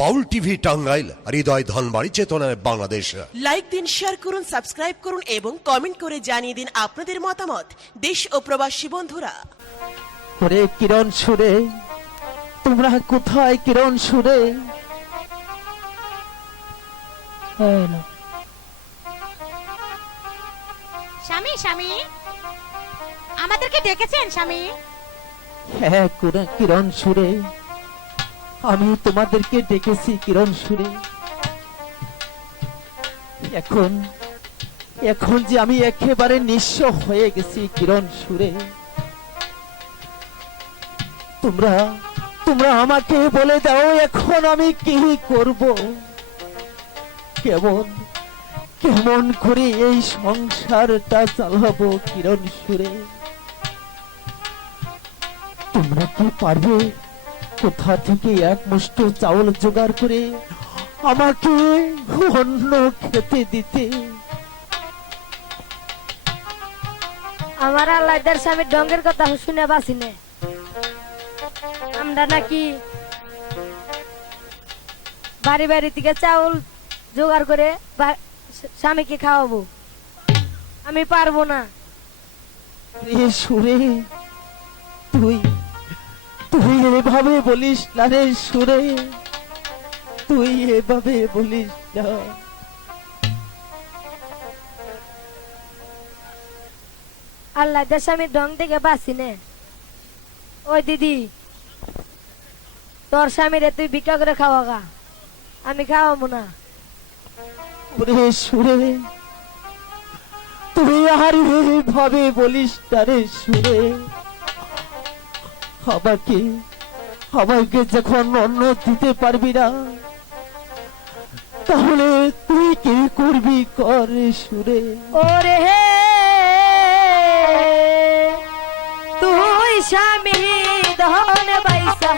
বাউল TV Tangail হৃদয় ধনবাড়ি চেতনায় Bangladesh. Like দিন share করুন সাবস্ক্রাইব করুন এবং কমেন্ট করে জানিয়ে দিন আপনাদের মতামত। দেশ ও প্রবাসী বন্ধুরা। ওরে কিরণ সুরে তোমরা কোথায় কিরণ সুরে। স্বামী স্বামী আমাদেরকে ডেকেছেন স্বামী। হ্যাঁ কুরা- কিরণ সুরে। আমি তোমাদেরকে ডেকেছি কিরণ সুরে। এখন এখন যে আমি একেবারে নিঃস্ব হয়ে গেছি কিরণ সুরে। তোমরা তোমরা আমাকে বলে দাও, এখন আমি কি করব? কেমন কেমন করে এই সংসারটা চালাবো কিরণ সুরে? তোমরা কি পারবে কোথা থেকে এক মুষ্ট চাউল জোগাড় করে আমাকে অন্য খেতে দিতে? আমার আল্লাহদের স্বামীর ডঙ্গের কথা শুনে বাসি নে। আমরা নাকি বাড়ি বাড়ি থেকে চাউল জোগাড় করে স্বামীকে খাওয়াবো। আমি পারব না। সুরে তুই তুই এভাবে বলিস না রে সুরে। তুই এভাবে বলিস না। আল্লাহদের স্বামীর ডং থেকে বাসি নে। ওই দিদি তোর স্বামীরে তুই ভিক্ষা করে খাওয়া গা। আমি খাওয়াবো না। রে সুরে তুই আর ভাবে বলিস না রে সুরে। আমাকে আমাকে যখন অন্ন দিতে পারবি না, তাহলে তুই কি করবি করে সুরে? ওরে হে! তুই স্বামী ধন বাইসা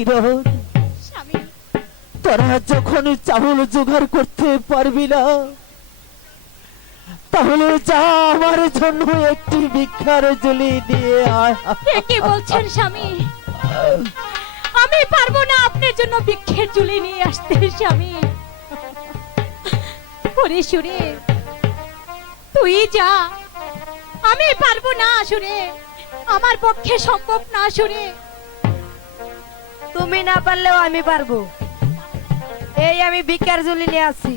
কিরণ? তোরা যখন চাউল জোগাড় করতে পারবি না তাহলে যা আমার জন্য একটি ভিক্ষার জলি নিয়ে আয়। কি বলছেন স্বামী? আমি পারব না আপনার জন্য ভিক্ষের জুলি নিয়ে আসতে স্বামী। ওরে সুরে তুই যা। আমি পারব না সুরে। আমার পক্ষে সম্ভব না সুরে। তুমি না পারলেও আমি পারব। এই আমি বিকার জুলি নিয়ে আসি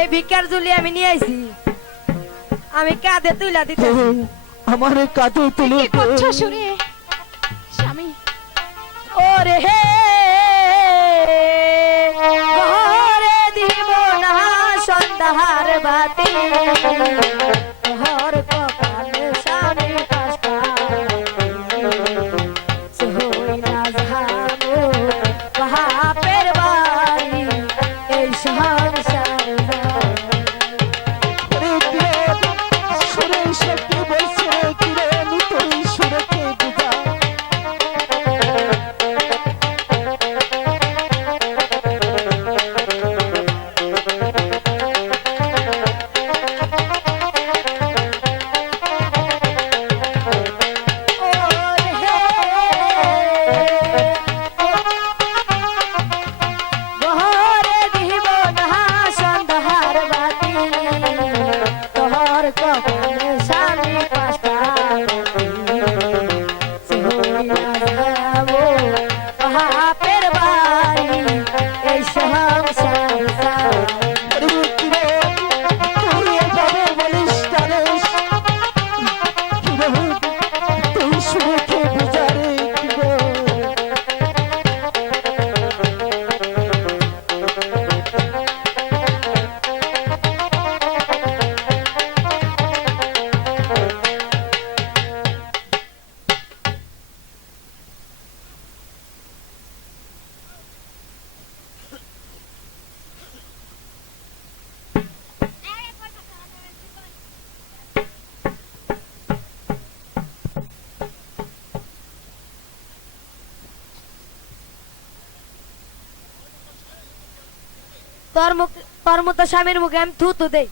এই ভিক্ষার জুলি আমি নিয়ে আইছি। আমি কাঁধে তুলা দিতে আমার কাঁধে তুলে স্বামী। ওরে হে तहार बाती। हो তোর মুখ তোর মতো স্বামীর মুখে আমি থু থু দেই।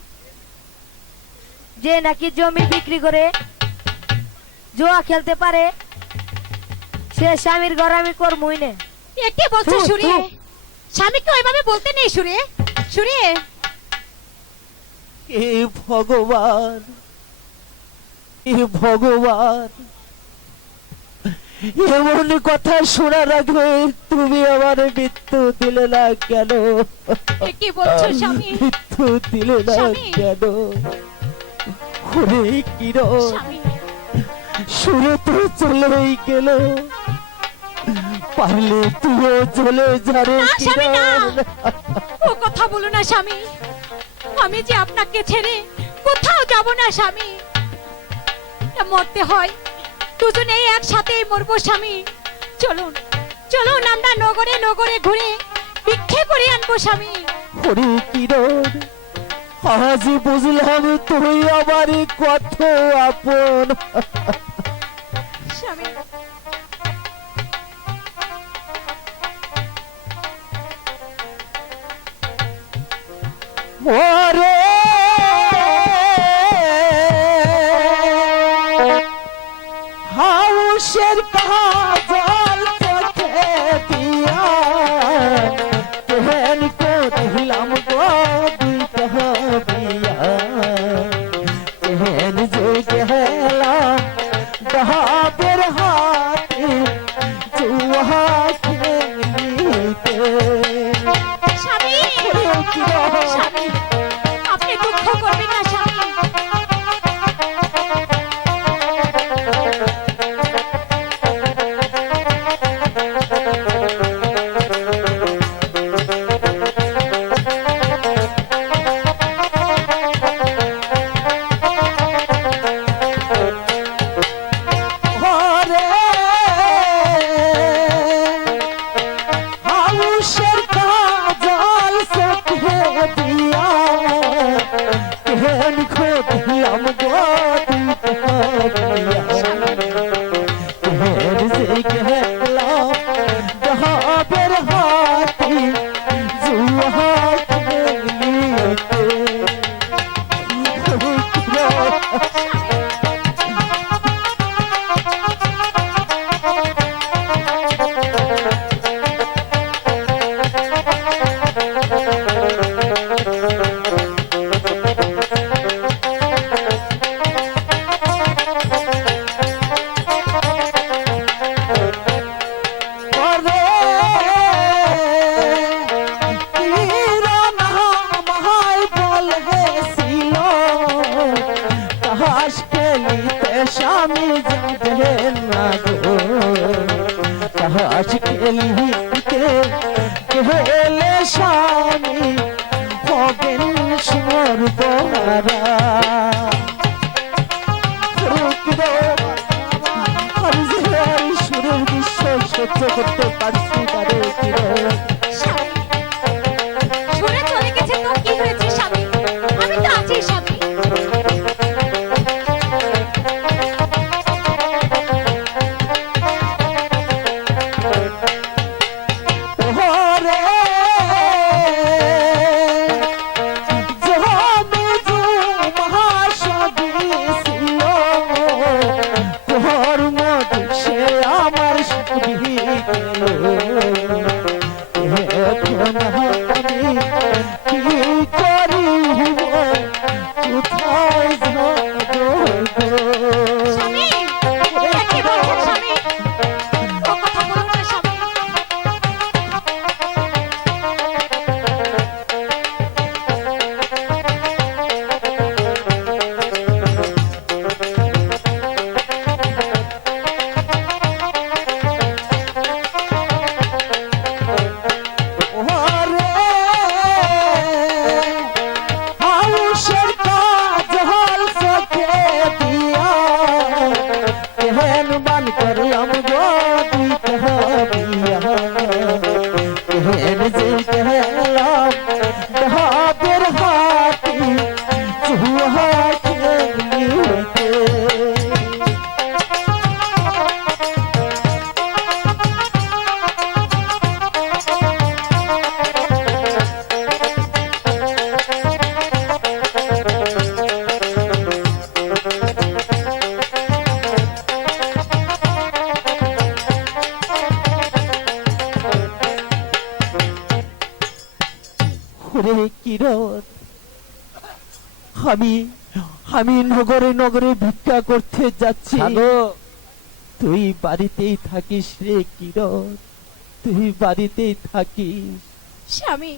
যে নাকি জমি বিক্রি করে জুয়া খেলতে পারে সে স্বামীর ঘর আমি করবই না। এ বলছো থু। স্বামীকে ওইভাবে বলতে নেই শুনে শুনে এ ভগবান এ ভগবান। এমন কথা শোনার আগে তুমি আমার মৃত্যু দিলে না কেন? কি বলছো স্বামী? মৃত্যু দিলে না কেন? ওরে কিরণ সুরে তো চলেই গেল। পারলে তুইও চলে যারে ও কথা বলো না স্বামী। আমি যে আপনাকে ছেড়ে কোথাও যাব না স্বামী। মরতে হয়। দুজনেই একসাথেই মরবো স্বামী। চলুন চলুন আমরা নগরে নগরে ঘুরে ভিক্ষে করে আনব স্বামী। ওরে কিরণ আজ বুঝলাম তুই আমার কত আপন। স্বামী। ওরে হাউসের কাজল চোখে দিয়া। কেহেন করিলাম গো বিয়া কেহেন যে গেলাম বাপের হাতে জুয়া খেলিতে। স্বামী স্বামী। কেন খোদিলাম গদিয়া স্বামী যাবেন না গো তাহাজ খেলিতে কেলে স্বামী হবেন সর্বহারা সহ্য করতে ওরে কিরণ। আমি আমি নগরে নগরে ভিক্ষা করতে যাচ্ছি। তুই বাড়িতেই থাকিস রে কিরণ। তুই বাড়িতেই থাকিস। স্বামী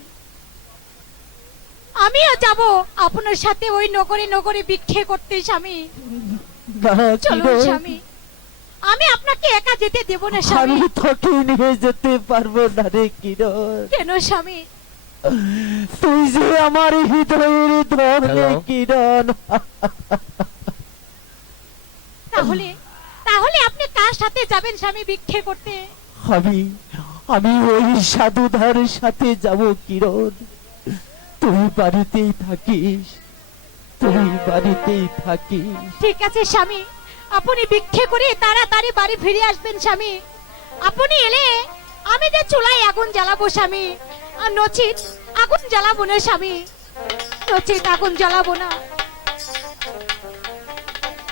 আমিও যাব আপনার সাথে ওই নগরে নগরে ভিক্ষে করতে স্বামী। কিরণ, স্বামী। আমি আপনাকে একা যেতে দেব না স্বামী। আমি তোকে নিয়ে যেতে পারব না রে কিরণ। কেন স্বামী? তুই যে আমার হৃদয়ের রে কিরণ। তাহলে তাহলে আপনি কার সাথে যাবেন স্বামী ভিক্ষে করতে? আমি আমি ওই সাধুধার সাথে যাব কিরণ। তুই বাড়িতেই থাকিস তুই বাড়িতেই থাকিস। ঠিক আছে স্বামী। আপনি ভিক্ষে করে তাড়াতাড়ি বাড়ি ফিরে আসবেন স্বামী। আপনি এলে আমি যে চুলায় আগুন জ্বালাবো স্বামী। আর নচিত আগুন জ্বালাবো না স্বামী। নচিত আগুন জ্বালাবো না।